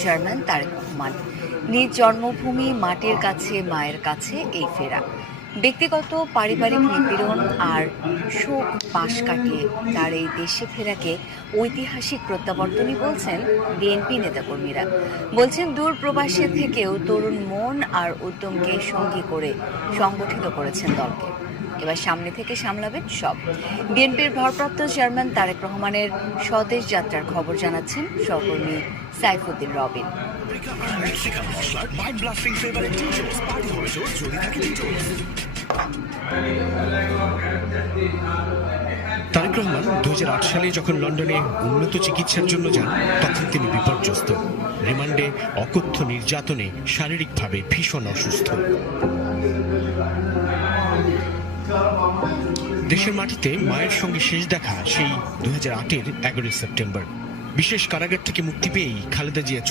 Chairman Tarique Rahman. নিজ জন্মভূমি মাটির কাছে মায়ের কাছে এই ফেরা ব্যক্তিগত পারিবারিক নিপীড়ন আর শোক পাশ কাটিয়ে তার এই দেশে ফেরাকে ঐতিহাসিক প্রত্যাবর্তনই বলছেন বিএনপি নেতাকর্মীরা। বলছেন দূর প্রবাসে থেকেও তরুণ মন আর উদ্যমকে সঙ্গী করে সংগঠিত করেছেন দলকে। এবার সামনে থেকে সামলাবেন সব। বিএনপির ভারপ্রাপ্ত চেয়ারম্যান তারেক রহমানের স্বদেশ যাত্রার খবর জানাচ্ছেন সহকর্মী সাইফুদ্দিন রবিন। তারেক রহমান 2008 সালে যখন লন্ডনে উন্নত চিকিৎসার জন্য যান, তখন তিনি বিপর্যস্ত। রিমান্ডে অকথ্য নির্যাতনে শারীরিকভাবে ভীষণ অসুস্থ। দেশের মাটিতে মায়ের সঙ্গে শেষ দেখা সেই 2008-এর 11 সেপ্টেম্বর। বিশেষ কারাগার থেকে মুক্তি পেয়েই খালেদা জিয়া